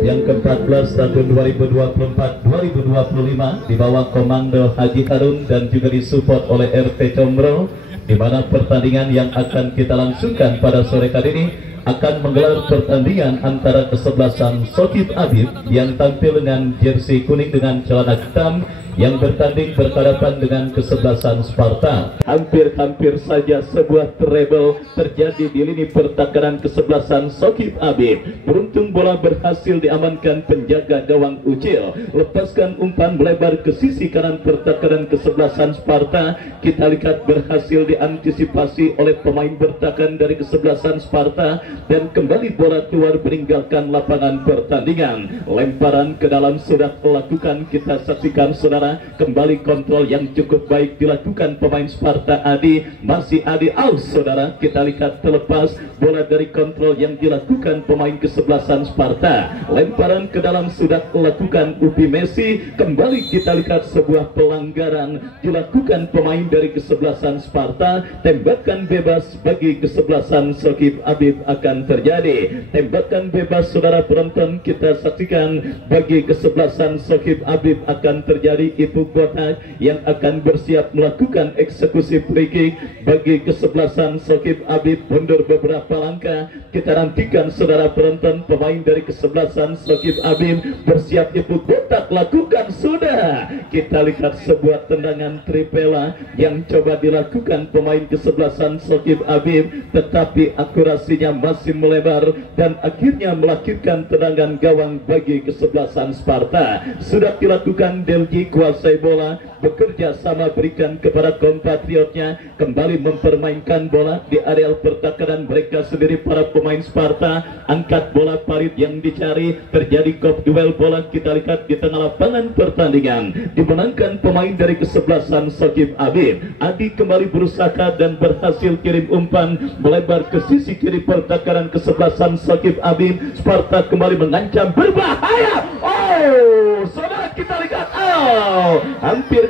Yang ke-14 tahun 2024-2025 di bawah komando Haji Harun dan juga disupport oleh RT Combro, di mana pertandingan yang akan kita langsungkan pada sore kali ini akan menggelar pertandingan antara kesebelasan Sokib Abib yang tampil dengan jersey kuning dengan celana hitam yang bertanding berhadapan dengan kesebelasan Sparta. Hampir-hampir saja sebuah treble terjadi di lini pertahanan kesebelasan Sokib Abib. Beruntung bola berhasil diamankan penjaga gawang Ucil, lepaskan umpan melebar ke sisi kanan pertahanan kesebelasan Sparta. Kita lihat berhasil diantisipasi oleh pemain bertahan dari kesebelasan Sparta dan kembali bola keluar meninggalkan lapangan pertandingan. Lemparan ke dalam sudah dilakukan, kita saksikan saudara, kembali kontrol yang cukup baik dilakukan pemain Sparta. Adi, masih Adi out saudara, kita lihat terlepas bola dari kontrol yang dilakukan pemain kesebelasan Sparta. Lemparan ke dalam sudah dilakukan Upi Messi, kembali kita lihat sebuah pelanggaran dilakukan pemain dari kesebelasan Sparta. Tembakan bebas bagi kesebelasan Sokib Abib akan terjadi. Tembakan bebas saudara penonton, kita saksikan bagi kesebelasan Sokib Abib akan terjadi. Itu kotak yang akan bersiap melakukan eksekusi free kick bagi kesebelasan Sokib Abib. Mundur beberapa langkah, kita nantikan saudara penonton, pemain dari kesebelasan Sokib Abib bersiap itu kotak lakukan sudah. Kita lihat sebuah tendangan tripela yang coba dilakukan pemain kesebelasan Sokib Abib, tetapi akurasinya masih melebar dan akhirnya melahirkan tendangan gawang bagi kesebelasan Sparta. Sudah dilakukan Delji, kuasai bola, bekerja sama berikan kepada kompatriotnya, kembali mempermainkan bola di areal pertahanan mereka sendiri. Para pemain Sparta angkat bola parit yang dicari, terjadi kop duel bola. Kita lihat di tengah lapangan pertandingan dimenangkan pemain dari kesebelasan Sokib Abib. Adi kembali berusaha dan berhasil kirim umpan melebar ke sisi kiri pertahanan kesebelasan Sokib Abib. Sparta kembali mengancam, berbahaya. Oh saudara, kita lihat,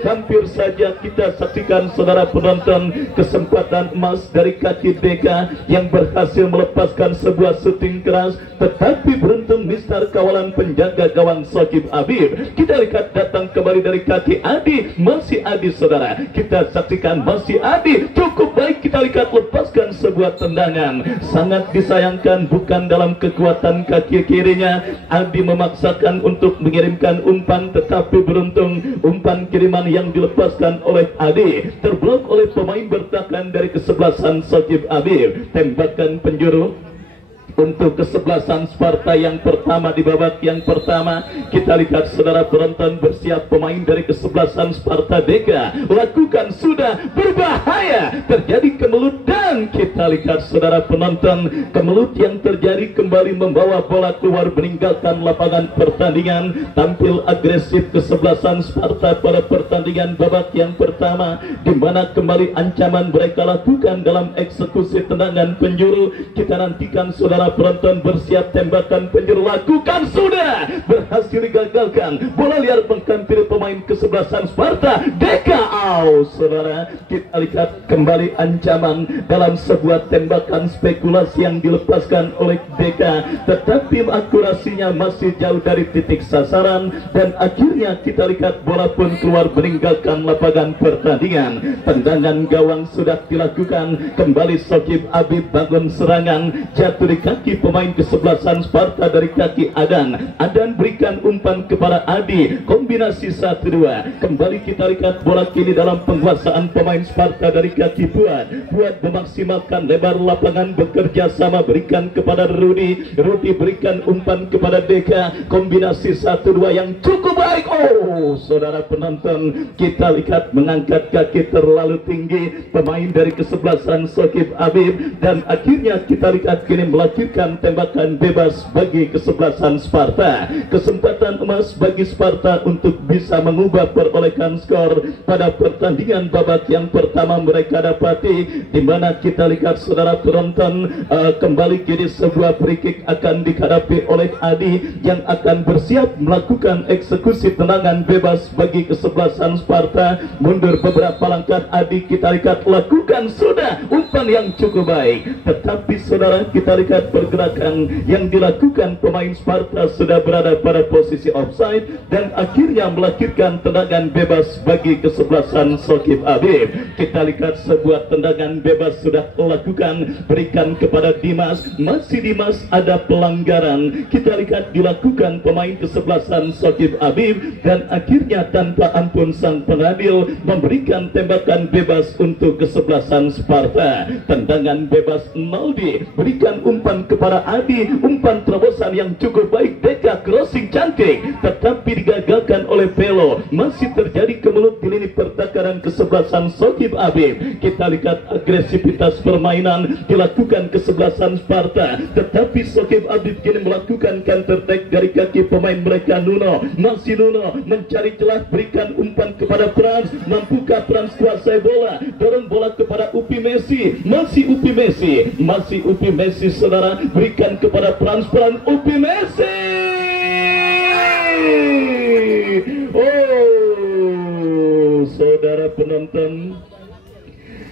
hampir saja kita saksikan saudara penonton, kesempatan emas dari kaki Deka yang berhasil melepaskan sebuah shooting keras, tetapi beruntung Mister kawalan penjaga gawang Sokib Abib. Kita lihat datang kembali dari kaki Adi, masih Adi saudara, kita saksikan masih Adi, cukup baik. Kita lihat lepaskan sebuah tendangan, sangat disayangkan bukan dalam kekuatan kaki kirinya. Adi memaksakan untuk mengirimkan umpan, tetapi beruntung umpan kiriman yang dilepaskan oleh Adi terblok oleh pemain bertahan dari kesebelasan Sokib Abib. Tembakan penjuru untuk kesebelasan Sparta yang pertama di babak yang pertama. Kita lihat saudara penonton, bersiap pemain dari kesebelasan Sparta. Deka lakukan sudah, berbahaya, terjadi kemelut dan kita lihat saudara penonton, kemelut yang terjadi kembali membawa bola keluar meninggalkan lapangan pertandingan. Tampil agresif kesebelasan Sparta pada pertandingan babak yang pertama, di mana kembali ancaman mereka lakukan dalam eksekusi tendangan penjuru. Kita nantikan saudara penonton, bersiap tembakan penjuru lakukan sudah, berhasil digagalkan. Bola liar menghampiri pemain kesebelasan Sparta. Deka out. Oh saudara, kita lihat kembali ancaman dalam sebuah tembakan spekulasi yang dilepaskan oleh Deka, tetapi akurasinya masih jauh dari titik sasaran, dan akhirnya kita lihat bola pun keluar meninggalkan lapangan pertandingan. Tendangan gawang sudah dilakukan, kembali Sokib Abib bangun serangan, jatuh di kaki pemain kesebelasan Sparta dari kaki Adan. Adan berikan umpan kepada Adi, kombinasi 1-2. Kembali kita lihat bola kini dalam penguasaan pemain Sparta dari kaki Buat. Buat memaksimalkan lebar lapangan, bekerja sama berikan kepada Rudi. Rudi berikan umpan kepada Deka, kombinasi 1-2 yang cukup baik. Oh saudara penonton, kita lihat mengangkat kaki terlalu tinggi pemain dari kesebelasan Sokib Abib, dan akhirnya kita lihat kini melahirkan tembakan bebas bagi kesebelasan Sparta. Kesempatan emas bagi Sparta untuk bisa mengubah perolehan skor pada pertandingan babak yang pertama mereka dapati, di mana kita lihat saudara penonton, kembali kini sebuah free kick akan dihadapi oleh Adi yang akan bersiap melakukan eksekusi tendangan bebas bagi kesebelasan Sparta. Mundur beberapa langkah Adi, kita lihat lakukan sudah umpan yang cukup baik, tetapi saudara kita lihat pergerakan yang dilakukan pemain Sparta sudah berada pada posisi offside, dan akhirnya melahirkan tendangan bebas bagi kesebelasan Sokib Abib. Kita lihat sebuah tendangan bebas sudah dilakukan, berikan kepada Dimas, masih Dimas ada pelanggaran, kita lihat dilakukan pemain kesebelasan Sokib Abib, dan akhirnya tanpa ampun sang pengadil memberikan tembakan bebas untuk kesebelasan Sparta. Tendangan bebas Naldi berikan umpan kepada Adi, umpan terobosan yang cukup baik, Deka crossing cantik, tetapi digagalkan oleh Pelo. Masih terjadi kemelut di lini pertahanan kesebelasan Sokib Abib. Kita lihat agresivitas permainan dilakukan kesebelasan Sparta, tetapi Sokib Abib kini melakukan counter attack dari kaki pemain mereka Nuno. Masih Nuno mencari celah, berikan umpan kepada Frans, mampukah Frans kuasai bola, dorong bola kepada Upi Messi, masih Upi Messi, masih Upi Messi saudara, berikan kepada Frans, Upi Messi. Oh saudara penonton,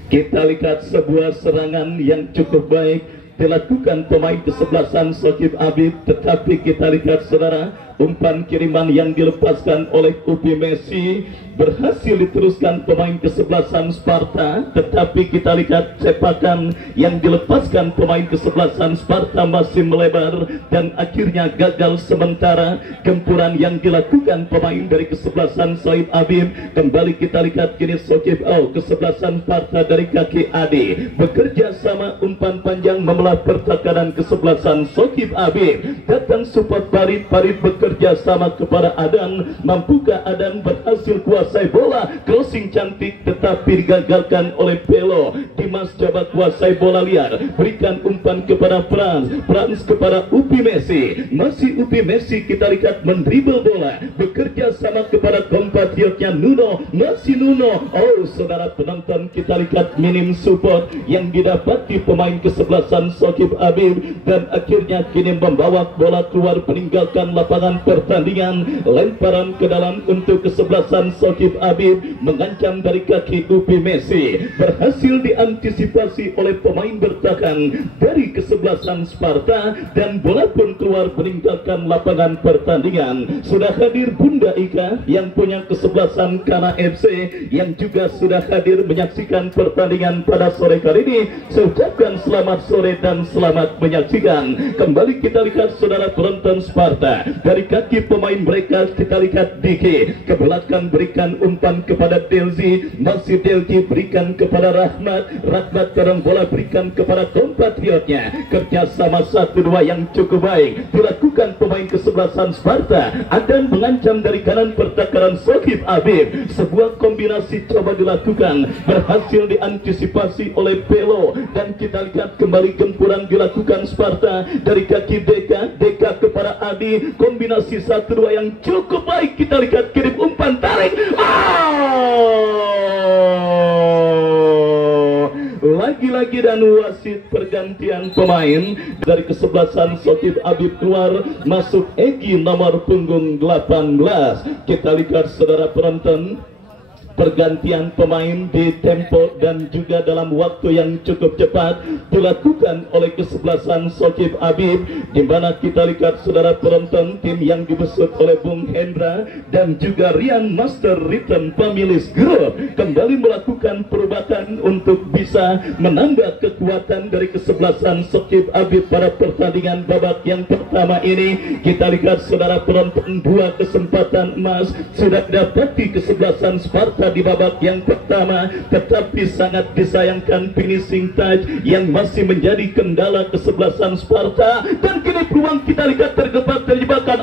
kita lihat sebuah serangan yang cukup baik dilakukan pemain kesebelasan Sokib Abib, tetapi kita lihat saudara, umpan kiriman yang dilepaskan oleh Upi Messi berhasil diteruskan pemain kesebelasan Sparta, tetapi kita lihat sepakan yang dilepaskan pemain kesebelasan Sparta masih melebar, dan akhirnya gagal sementara gempuran yang dilakukan pemain dari kesebelasan Sokib Abib. Kembali kita lihat kini Sokib kesebelasan Sparta dari kaki Adi bekerja sama, umpan panjang membelah pertahanan kesebelasan Sokib Abib. Datang support Parit bekerja sama kepada Adan, mampukah Adan berhasil kuasai bola, crossing cantik tetapi digagalkan oleh Pelo. Dimas coba kuasai bola liar, berikan umpan kepada Frans kepada Upi Messi, masih Upi Messi kita lihat mendribble bola, bekerja sama kepada kompatriotnya Nuno, masih Nuno. Oh saudara penonton, kita lihat minim support yang didapati pemain kesebelasan Sokib Abib, dan akhirnya kini membawa bola keluar meninggalkan lapangan pertandingan. Lemparan ke dalam untuk kesebelasan Sokib Abib, mengancam dari kaki Upi Messi, berhasil diantisipasi oleh pemain bertahan dari kesebelasan Sparta, dan bola pun keluar meninggalkan lapangan pertandingan. Sudah hadir Bunda Ika yang punya kesebelasan Kana FC, yang juga sudah hadir menyaksikan pertandingan pada sore kali ini. Saya ucapkan selamat sore dan selamat menyaksikan. Kembali kita lihat saudara penonton Sparta, dari kaki pemain mereka kita lihat Diki ke belakang berikan umpan kepada Delzi, masih Delzi berikan kepada Rahmat dorong bola berikan kepada kompatriotnya, kerjasama 1-2 yang cukup baik dilakukan pemain kesebelasan Sparta. Adan mengancam dari kanan pertahanan Sokib Abib, sebuah kombinasi coba dilakukan, berhasil diantisipasi oleh Pelo, dan kita lihat kembali gempuran dilakukan Sparta dari kaki Deka kepada Adi, kombinasi 1-2 yang cukup baik, kita lihat kirim umpan tarik. Lagi-lagi dan wasit pergantian pemain dari kesebelasan Sokib Abib keluar, masuk Egi nomor punggung 18. Kita lihat saudara penonton, pergantian pemain di tempo dan juga dalam waktu yang cukup cepat dilakukan oleh kesebelasan Sokib Habib, di mana kita lihat saudara penonton tim yang dibesut oleh Bung Hendra dan juga Rian Master Rhythm Pemilis Group kembali melakukan perubahan untuk bisa menambah kekuatan dari kesebelasan Sokib Habib pada pertandingan babak yang pertama ini. Kita lihat saudara penonton, dua kesempatan emas sudah didapati kesebelasan Sparta di babak yang pertama, tetapi sangat disayangkan finishing touch yang masih menjadi kendala kesebelasan Sparta. Dan kini peluang kita lihat terjebak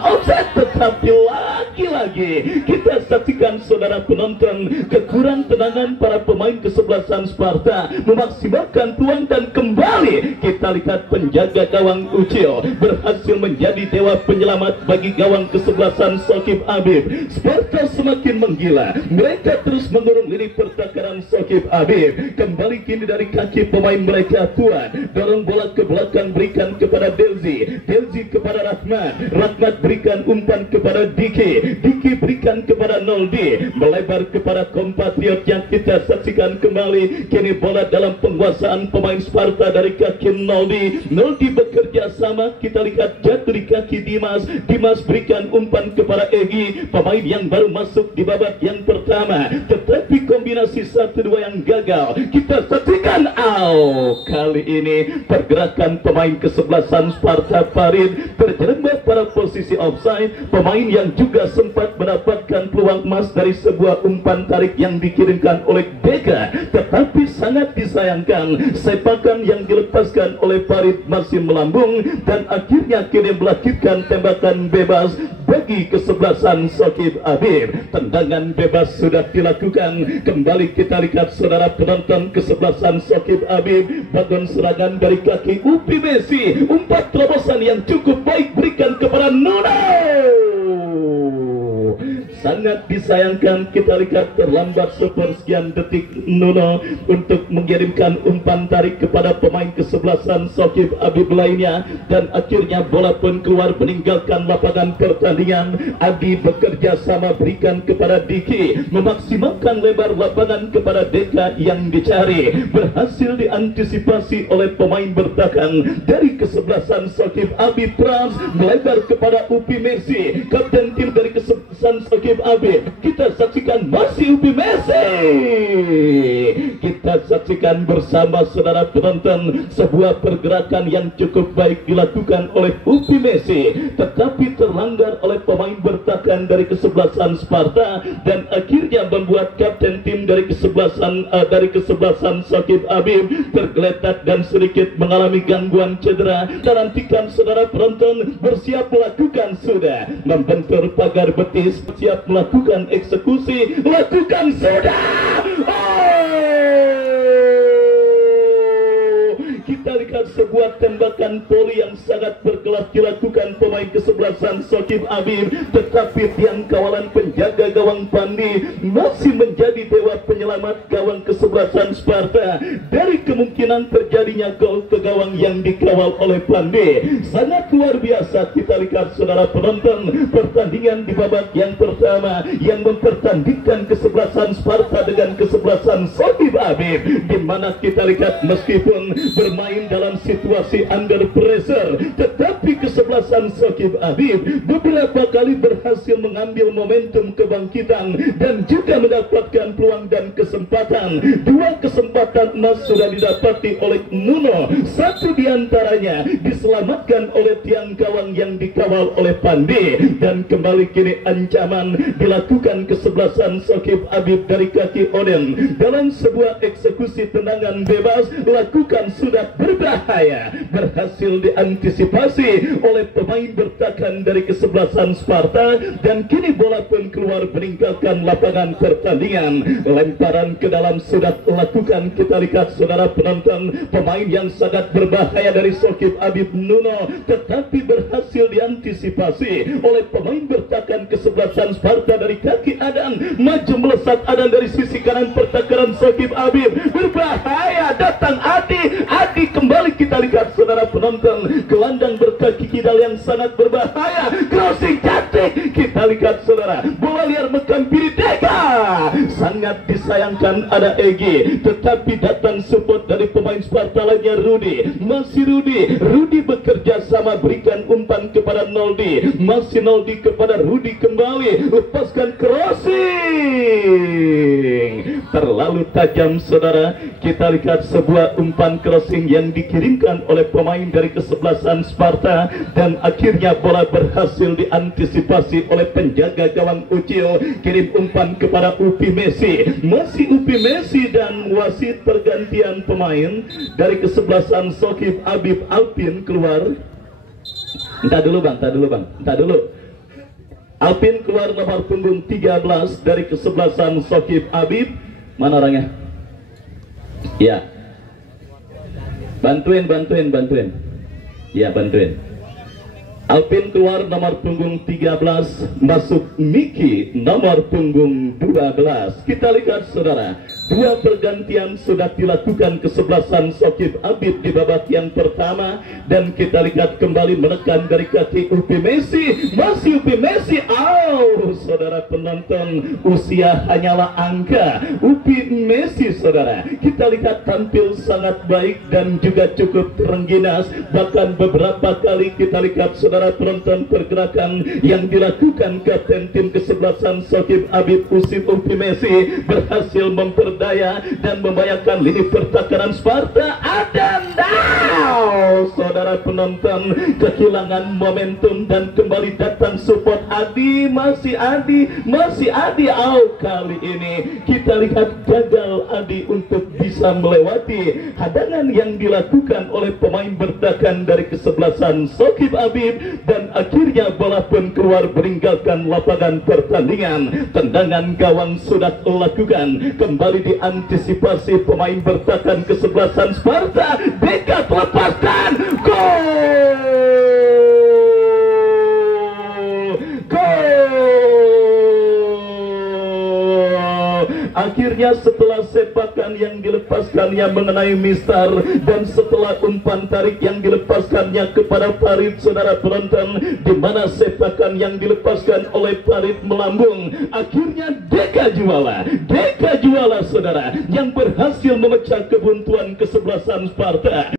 offset, tetapi lagi-lagi kita saksikan saudara penonton kekurang tenangan para pemain kesebelasan Sparta memaksimalkan peluang, dan kembali kita lihat penjaga gawang Ucil berhasil menjadi dewa penyelamat bagi gawang kesebelasan Sokib Habib. Sparta semakin menggila, mereka terus mengurung lini pertahanan Sokib Habib. Kembali kini dari kaki pemain mereka Tuan, dorong bola ke belakang, berikan kepada Delzi kepada Rahmat berikan umpan kepada Diki berikan kepada Noldi, melebar kepada kompatriot yang kita saksikan kembali. Kini bola dalam penguasaan pemain Sparta dari kaki Noldi bekerja sama, kita lihat jatuh di kaki Dimas berikan umpan kepada Egi, pemain yang baru masuk di babak yang pertama, tetapi kombinasi 1-2 yang gagal. Kita saksikan kali ini pergerakan pemain kesebelasan Sparta Farid terjerembab pada posisi offside, pemain yang juga sempat mendapatkan peluang emas dari sebuah umpan tarik yang dikirimkan oleh Deka, tetapi sangat disayangkan sepakan yang dilepaskan oleh Farid masih melambung dan akhirnya kini melakukan tembakan bebas bagi kesebelasan Sokib Habib. Tendangan bebas sudah dilakukan. Kembali kita lihat saudara penonton, kesebelasan Sokib Habib bangun serangan dari kaki Upi Messi, umpan terobosan yang cukup baik berikan kepada Nuno. Sangat disayangkan kita lihat terlambat sepersekian detik Nuno untuk mengirimkan umpan tarik kepada pemain kesebelasan Sokib Habib lainnya, dan akhirnya bola pun keluar meninggalkan lapangan pertandingan. Adi bekerja sama berikan kepada Diki, memaksimalkan lebar lapangan kepada Deka yang dicari, berhasil diantisipasi oleh pemain bertahan dari kesebelasan Sokib Habib. Trans melebar kepada Upi Messi, kapten tim dari kesebelasan Sokib Habib. Kita saksikan masih Upi Messi. Kita saksikan bersama saudara penonton sebuah pergerakan yang cukup baik dilakukan oleh Upi Messi, tetapi terlanggar oleh pemain bertahan dari kesebelasan Sparta, dan akhirnya membuat kapten tim dari kesebelasan Sokib Habib tergeletak dan sedikit mengalami gangguan cedera. Nantikan saudara penonton bersiap melakukan sudah membentur pagar betis, siap melakukan eksekusi, lakukan sudah. Kita lihat sebuah tembakan voli yang sangat berkelas dilakukan pemain kesebelasan Sokib Habib, tetapi tiang kawalan penjaga gawang Pandi masih menjadi dewa penyelamat gawang kesebelasan Sparta dari kemungkinan terjadinya gol ke gawang yang dikawal oleh Pandi. Sangat luar biasa kita lihat saudara penonton, pertandingan di babak yang pertama yang mempertandingkan kesebelasan Sparta dengan kesebelasan Sokib Habib, di mana kita lihat meskipun bermain dalam situasi under pressure, tetapi kesebelasan Sokib Habib beberapa kali berhasil mengambil momentum kebangkitan dan juga mendapatkan peluang dan kesempatan. Dua kesempatan emas sudah didapati oleh Nuno, satu diantaranya diselamatkan oleh tiang gawang yang dikawal oleh Pandi, dan kembali kini ancaman dilakukan kesebelasan Sokib Habib dari kaki Oden dalam sebuah eksekusi tendangan bebas lakukan sudah berbahaya, berhasil diantisipasi oleh pemain bertahan dari kesebelasan Sparta, dan kini bola pun keluar meninggalkan lapangan pertandingan. Lemparan ke dalam sudah lakukan, kita lihat saudara penonton, pemain yang sangat berbahaya dari Sokib Habib Nuno, tetapi berhasil diantisipasi oleh pemain bertahan kesebelasan Sparta dari kaki Adan, maju melesat Adan dari sisi kanan pertahanan Sokib Habib, berbahaya, datang Adi kembali kita lihat saudara penonton, gelandang berkaki kidal yang sangat berbahaya, crossing cantik kita lihat saudara, bola liar menghampiri Deka, sangat sangat disayangkan ada Egi, tetapi datang support dari pemain Sparta lainnya Rudi. Masih Rudi bekerja sama berikan umpan kepada Noldi, masih Noldi kepada Rudi kembali, lepaskan crossing, terlalu tajam saudara. Kita lihat sebuah umpan crossing yang dikirimkan oleh pemain dari kesebelasan Sparta, dan akhirnya bola berhasil diantisipasi oleh penjaga gawang Ucil. Kirim umpan kepada Upi Messi, masih Upi Messi, dan wasit pergantian pemain dari kesebelasan Sokib Habib Alpin keluar. Entah dulu bang. Alpin keluar nomor punggung 13 dari kesebelasan Sokib Habib. Mana orangnya? Ya, bantuin. Ya, bantuin. Alpin keluar nomor punggung 13, masuk Miki nomor punggung 12. Kita lihat saudara, dua pergantian sudah dilakukan kesebelasan Sokib Habib di babak yang pertama, dan kita lihat kembali menekan dari kaki Upi Messi, masih Upi Messi. Saudara penonton, usia hanyalah angka. Upi Messi saudara, kita lihat tampil sangat baik dan juga cukup terengginas, bahkan beberapa kali kita lihat saudara penonton pergerakan yang dilakukan kapten tim kesebelasan Sokib Habib Upi Messi berhasil memperdaya dan membahayakan lini pertahanan Sparta. Saudara penonton kehilangan momentum dan kembali datang support Adi, masih Adi. Kali ini kita lihat gagal Adi untuk bisa melewati hadangan yang dilakukan oleh pemain bertahan dari kesebelasan Sokib Habib, dan akhirnya bola pun keluar meninggalkan lapangan pertandingan. Tendangan gawang sudah dilakukan, kembali diantisipasi pemain bertahan kesebelasan Sparta. Dekat lepaskan, gol! Akhirnya setelah sepakan yang dilepaskannya mengenai Mistar, dan setelah umpan tarik yang dilepaskannya kepada Farid, saudara penonton, di mana sepakan yang dilepaskan oleh Farid melambung, akhirnya Deka Juala saudara yang berhasil memecah kebuntuan kesebelasan Sparta.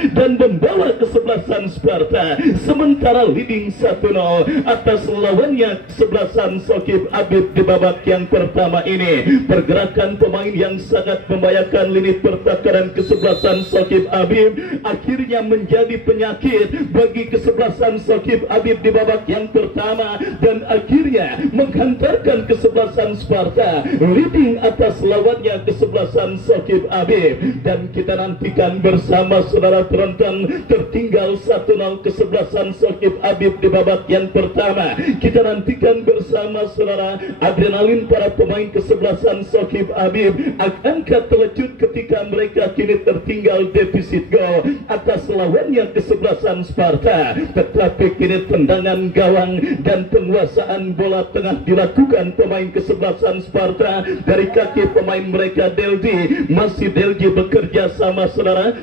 Dan membawa kesebelasan Sparta, sementara leading 1-0 atas lawannya kesebelasan Sokib Habib di babak yang pertama ini. Pergerakan pemain yang sangat membahayakan lini pertahanan kesebelasan Sokib Habib akhirnya menjadi penyakit bagi kesebelasan Sokib Habib di babak yang pertama, dan akhirnya menghantarkan kesebelasan Sparta leading atas lawannya kesebelasan Sokib Habib. Dan kita nantikan bersama saudara penonton, tertinggal 1-0 kesebelasan Sokib Habib di babak yang pertama. Kita nantikan bersama saudara adrenalin para pemain kesebelasan Sokib Habib angkat telecut ketika mereka kini tertinggal defisit gol atas lawannya kesebelasan Sparta. Tetapi kini tendangan gawang dan penguasaan bola tengah dilakukan pemain kesebelasan Sparta dari kaki pemain mereka Delji. Masih Delji bekerja sama saudara.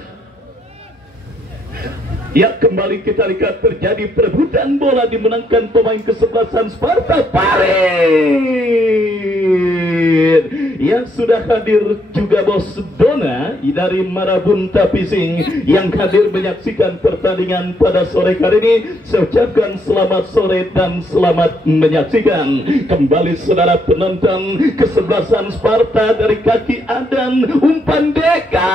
Ya, kembali kita lihat terjadi perebutan bola, dimenangkan pemain kesebelasan Sparta. Farid yang sudah hadir juga bos Dona dari Marabunta Pising yang hadir menyaksikan pertandingan pada sore hari ini. Saya ucapkan selamat sore dan selamat menyaksikan. Kembali saudara penonton, kesebelasan Sparta dari kaki Adan, umpan Deka.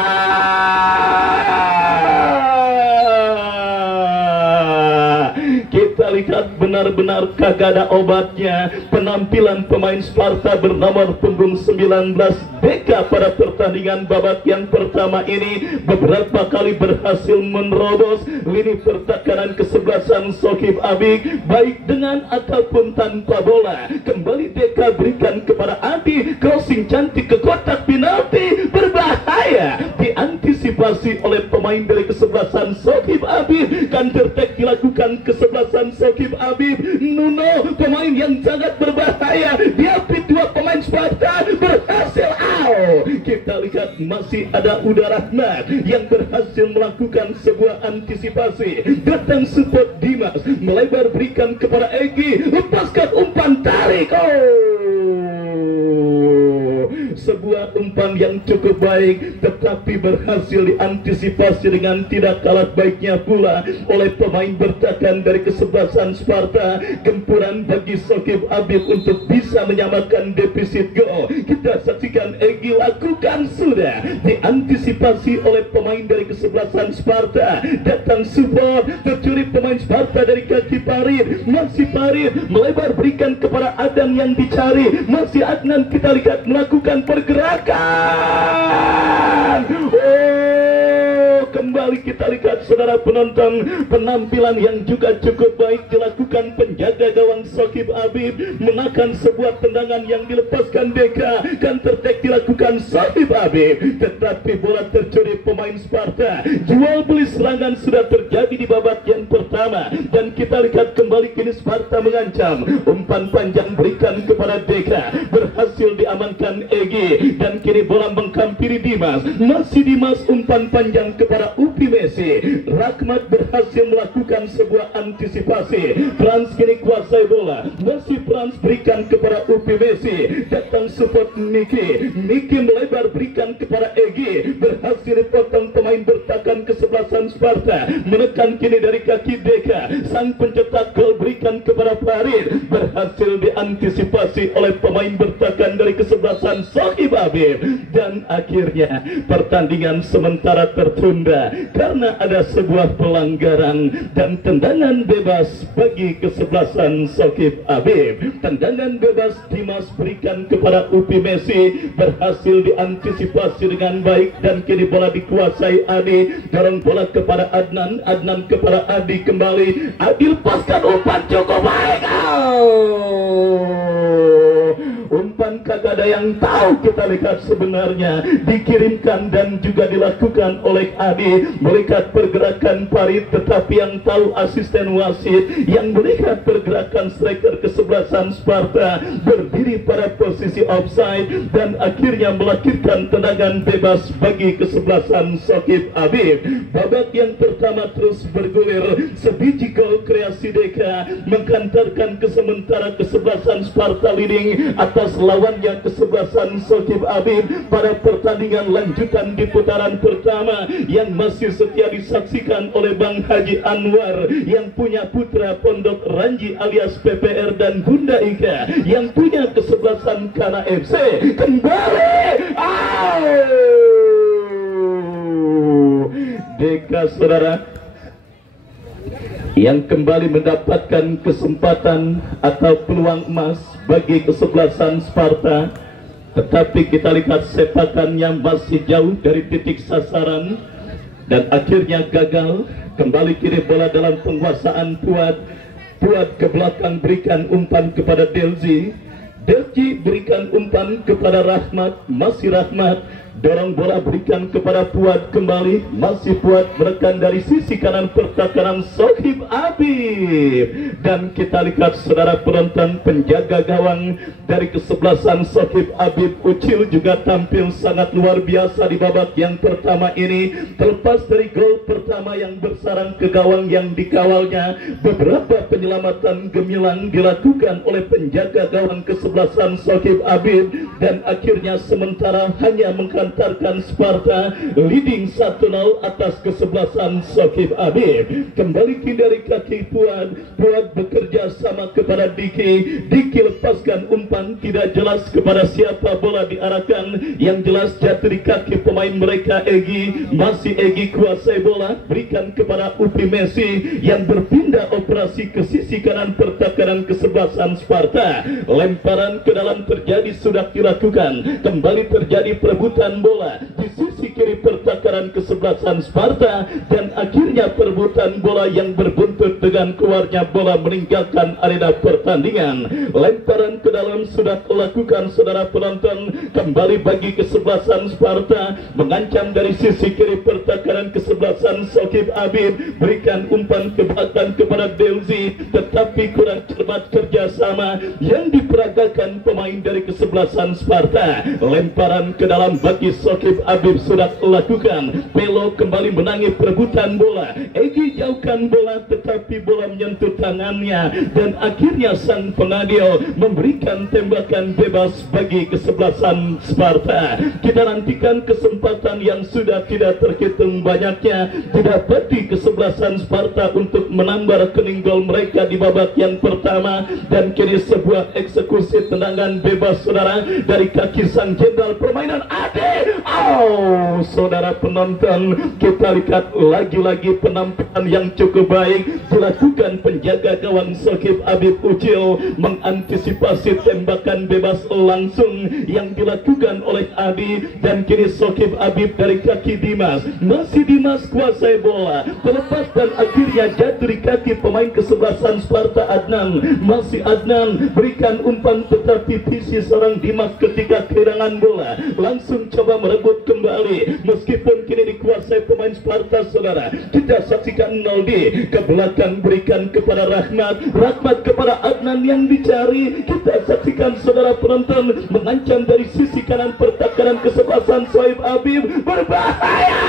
Kita lihat benar-benar kagak ada obatnya penampilan pemain Sparta bernomor punggung 19 Deka pada pertandingan babak yang pertama ini. Beberapa kali berhasil menerobos lini pertahanan kesebelasan Sokib Habib baik dengan ataupun tanpa bola. Kembali Deka berikan kepada Adi, crossing cantik ke kotak penalti, berbahaya, diantisipasi oleh pemain dari kesebelasan Sokib Habib. Counter attack dilakukan kesebelasan Sokib Habib. Nuno, pemain yang sangat berbahaya, diapit dua pemain Sparta, masih ada Uda Rahmat yang berhasil melakukan sebuah antisipasi. Datang support Dimas, melebar berikan kepada Egi, lepaskan umpan, tarik. Sebuah umpan yang cukup baik, tetapi berhasil diantisipasi dengan tidak kalah baiknya pula oleh pemain bertahan dari kesebelasan Sparta. Gempuran bagi Shokib Habib untuk bisa menyamakan defisit gol. Kita saksikan Egi lakukan, sudah diantisipasi oleh pemain dari kesebelasan Sparta. Datang support, tercuri pemain Sparta dari kaki Farid. Masih Farid melebar berikan kepada Adan yang dicari. Masih Adnan, kita lihat melakukan pergerakan. Kembali kita lihat saudara penonton, penampilan yang juga cukup baik dilakukan penjaga gawang Shokib Habib, menakan sebuah tendangan yang dilepaskan Deka. Counter attack dilakukan Shokib Habib, tetapi bola tercuri pemain Sparta. Jual beli serangan sudah terjadi di babak yang pertama, dan kita lihat kembali kini Sparta mengancam. Umpan panjang berikan kepada Deka, berhasil diamankan Egi, dan kini bola menghampiri Dimas. Masih Dimas, umpan panjang kepada Upi Messi. Rahmat berhasil melakukan sebuah antisipasi. Frans kini kuasai bola. Masih Frans berikan kepada Upi Messi. Datang support Niki. Niki melebar berikan kepada Egi. Berhasil dipotong pemain bertahan kesebelasan Sparta. Menekan kini dari kaki Deka. Sang pencetak gol berikan kepada Farid. Berhasil diantisipasi oleh pemain bertahan dari kesebelasan Shokib Habib. Dan akhirnya pertandingan sementara tertunda karena ada sebuah pelanggaran dan tendangan bebas bagi kesebelasan Shokib Habib. Tendangan bebas Dimas berikan kepada Upi Messi, berhasil diantisipasi dengan baik, dan kini bola dikuasai Adi. Dorong bola kepada Adnan, Adnan kepada Adi kembali. Adi lepaskan umpan cukup baik. Umpan kagak ada yang tahu, kita lihat sebenarnya dikirimkan dan juga dilakukan oleh Adi. Melihat pergerakan Farid, tetapi yang tahu asisten wasit yang melihat pergerakan striker kesebelasan Sparta berdiri pada posisi offside, dan akhirnya melahirkan tendangan bebas bagi kesebelasan Shokib Habib. Babak yang pertama terus bergulir, sebiji gol kreasi Deka menghantarkan ke sementara kesebelasan Sparta leading atas lawannya kesebelasan Shokib Habib pada pertandingan lanjutan di putaran pertama yang masih setia disaksikan oleh Bang Haji Anwar yang punya putra Pondok Ranji alias PPR, dan Bunda Ika yang punya kesebelasan Kana FC. Kembali Deka saudara yang kembali mendapatkan kesempatan atau peluang emas bagi kesebelasan Sparta, tetapi kita lihat sepakannya masih jauh dari titik sasaran dan akhirnya gagal. Kembali kiri bola dalam penguasaan Puad ke belakang berikan umpan kepada Delzi berikan umpan kepada Rahmat. Masih Rahmat dorong bola berikan kepada Puad kembali. Masih Puad menekan dari sisi kanan pertahanan Shokib Habib, dan kita lihat saudara penonton, penjaga gawang dari kesebelasan Shokib Habib Ucil juga tampil sangat luar biasa di babak yang pertama ini. Terlepas dari gol pertama yang bersarang ke gawang yang dikawalnya, beberapa penyelamatan gemilang dilakukan oleh penjaga gawang kesebelasan Shokib Habib, dan akhirnya sementara hanya menghantarkan Sparta leading 1-0 atas kesebelasan Shokib Habib. Kembali dari kaki Puad bekerja sama kepada Diki lepaskan umpan, tidak jelas kepada siapa bola diarahkan, yang jelas jatuh di kaki pemain mereka Egi. Masih Egi kuasai bola, berikan kepada Upi Messi yang berpindah operasi ke sisi kanan pertahanan kesebelasan Sparta. Lemparan ke dalam terjadi, sudah dilakukan. Kembali terjadi perebutan bola di sisi kiri pertakaran kesebelasan Sparta, dan akhirnya perebutan bola yang berbuntut dengan keluarnya bola meninggalkan arena pertandingan. Lemparan ke dalam sudah dilakukan saudara penonton, kembali bagi kesebelasan Sparta, mengancam dari sisi kiri pertakaran kesebelasan Sokib Abib, berikan umpan ke belakang kepada Delzi, tetapi kurang cermat kerjasama yang diperagakan pemain dari kesebelasan Sparta. Lemparan ke dalam bagi Sokib Abib sudah dilakukan. Pelo kembali menangi perebutan bola. Egi jauhkan bola, tetapi bola menyentuh tangannya, dan akhirnya sang pengadil memberikan tembakan bebas bagi kesebelasan Sparta. Kita nantikan kesempatan yang sudah tidak terhitung banyaknya didapati kesebelasan Sparta untuk menambah rekening gol mereka di babak yang pertama, dan kini sebuah eksekusi tendangan bebas saudara dari kaki sang jenderal permainan Ade. Saudara penonton, kita lihat lagi-lagi penampilan yang cukup baik dilakukan penjaga gawang Sokib Abib Ucil, mengantisipasi tembakan bebas langsung yang dilakukan oleh Adi, dan kini Sokib Abib dari kaki Dimas, masih Dimas kuasai bola, terlepas dan akhirnya jatuh di kaki pemain kesebelasan Sparta Adnan. Masih Adnan berikan umpan, tetapi visi seorang Dimas ketika kehilangan bola langsung coba merebut kembali, meskipun kini dikuasai pemain Sparta saudara. Kita saksikan Noldi ke belakang, berikan kepada Rahmat kepada Adnan yang dicari. Kita saksikan saudara penonton, mengancam dari sisi kanan pertakaran kesebelasan Sokib Abib, berbahaya.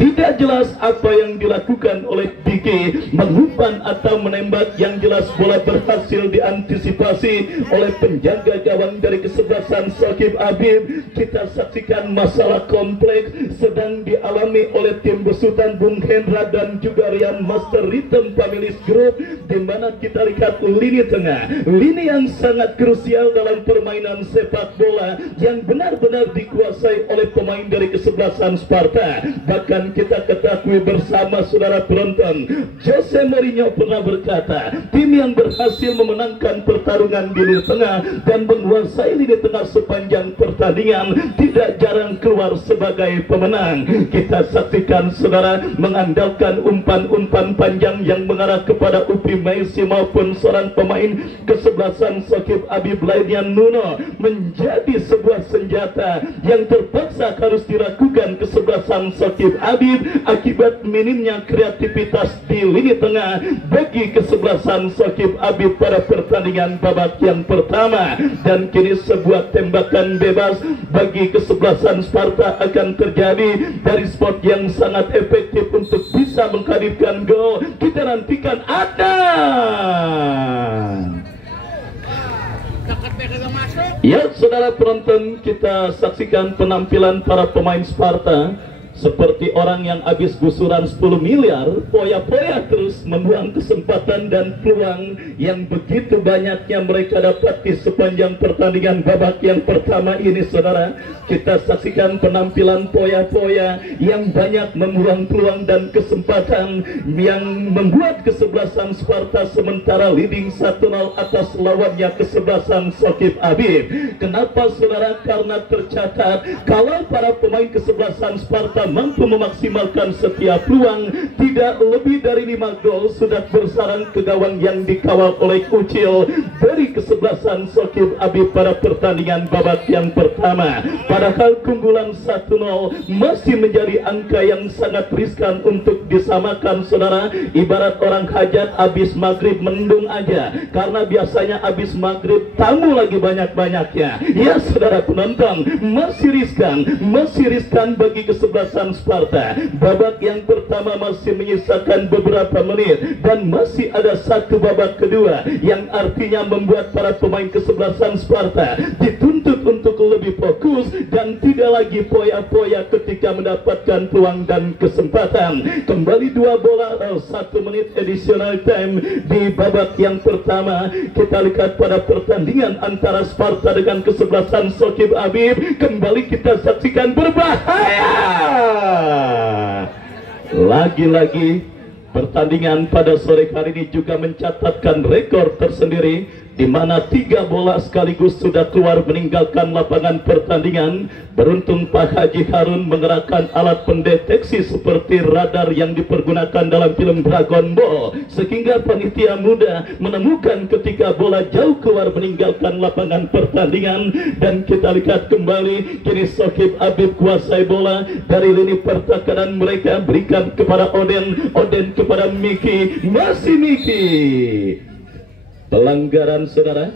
Tidak jelas apa yang dilakukan oleh Diki, mengumpan atau menembak. Yang jelas bola berhasil diantisipasi oleh penjaga gawang dari kesebelasan Sokib Abib. Kita saksikan masalah kompleks sedang dialami oleh tim besutan Bung Hendra dan juga Rian Master Rhythm Families Group, di mana kita lihat lini tengah, lini yang sangat krusial dalam permainan sepak bola yang benar-benar dikuasai oleh pemain dari kesebelasan Sparta. Bahkan kita ketahui bersama saudara penonton, Jose Mourinho pernah berkata, tim yang berhasil memenangkan pertarungan di lini tengah dan menguasai lini tengah sepanjang pertandingan tidak jarang keluar sebagai pemenang. Kita saksikan saudara, mengandalkan umpan-umpan panjang yang mengarah kepada Upi Messi maupun seorang pemain kesebelasan Sokib Abib lainnya Nuno, menjadi sebuah senjata yang terpaksa harus dilakukan kesebelasan Sokib Abib akibat minimnya kreativitas di lini tengah bagi kesebelasan Sokib Abib pada pertandingan babak yang pertama. Dan kini sebuah tembakan bebas bagi kesebelasan Sparta akan terjadi dari spot yang sangat efektif untuk bisa menghadirkan gol. Kita nantikan ada. Ya saudara penonton, kita saksikan penampilan para pemain Sparta seperti orang yang habis gusuran 10 miliar, poya-poya terus membuang kesempatan dan peluang yang begitu banyaknya mereka dapati sepanjang pertandingan babak yang pertama ini saudara. Kita saksikan penampilan poya-poya yang banyak membuang peluang dan kesempatan yang membuat kesebelasan Sparta sementara leading 1-0 atas lawannya kesebelasan Sokib Abib. Kenapa saudara? Karena tercatat kalau para pemain kesebelasan Sparta mampu memaksimalkan setiap peluang, tidak lebih dari 5 gol sudah bersarang ke gawang yang dikawal oleh Ucil dari kesebelasan Sokib Abib pada pertandingan babak yang pertama. Padahal keunggulan 1-0 masih menjadi angka yang sangat riskan untuk disamakan saudara. Ibarat orang hajat habis maghrib mendung aja, karena biasanya habis maghrib tamu lagi banyak-banyaknya. Ya saudara penonton, masih riskan bagi kesebelasan Sparta. Babak yang pertama masih menyisakan beberapa menit dan masih ada satu babak kedua, yang artinya membuat para pemain kesebelasan Sparta dituntut untuk lebih fokus dan tidak lagi poya-poya ketika mendapatkan peluang dan kesempatan. Kembali 2 bola 1 menit additional time di babak yang pertama. Kita lihat pada pertandingan antara Sparta dengan kesebelasan Sokib Abib, kembali kita saksikan berbahaya. Lagi-lagi pertandingan pada sore hari ini juga mencatatkan rekor tersendiri, di mana 3 bola sekaligus sudah keluar meninggalkan lapangan pertandingan. Beruntung Pak Haji Harun mengerahkan alat pendeteksi seperti radar yang dipergunakan dalam film Dragon Ball, sehingga panitia muda menemukan ketika bola jauh keluar meninggalkan lapangan pertandingan. Dan kita lihat kembali, kini Sokib Habib kuasai bola dari lini pertahanan mereka, berikan kepada Oden, Oden kepada Miki, masih Miki. Pelanggaran saudara,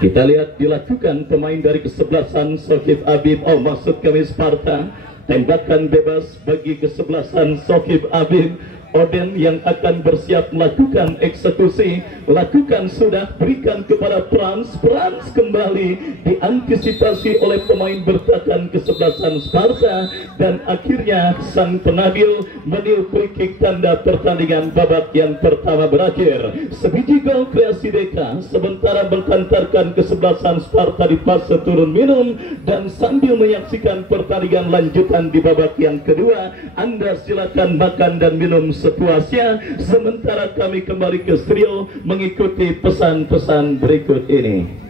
kita lihat dilakukan pemain dari kesebelasan Sokib Habib, maksud kami Sparta. Tembakan bebas bagi kesebelasan Sokib Habib. Oden yang akan bersiap melakukan eksekusi, lakukan sudah, berikan kepada Frans kembali diantisipasi oleh pemain bertahan kesebelasan Sparta, dan akhirnya sang penabil meniup free kick tanda pertandingan babak yang pertama berakhir. Sebiji gol kreasi Deka sementara berkantarkan kesebelasan Sparta di fase turun minum, dan sambil menyaksikan pertandingan lanjutan di babak yang kedua, Anda silakan makan dan minum sepuasnya, sementara kami kembali ke studio mengikuti pesan-pesan berikut ini.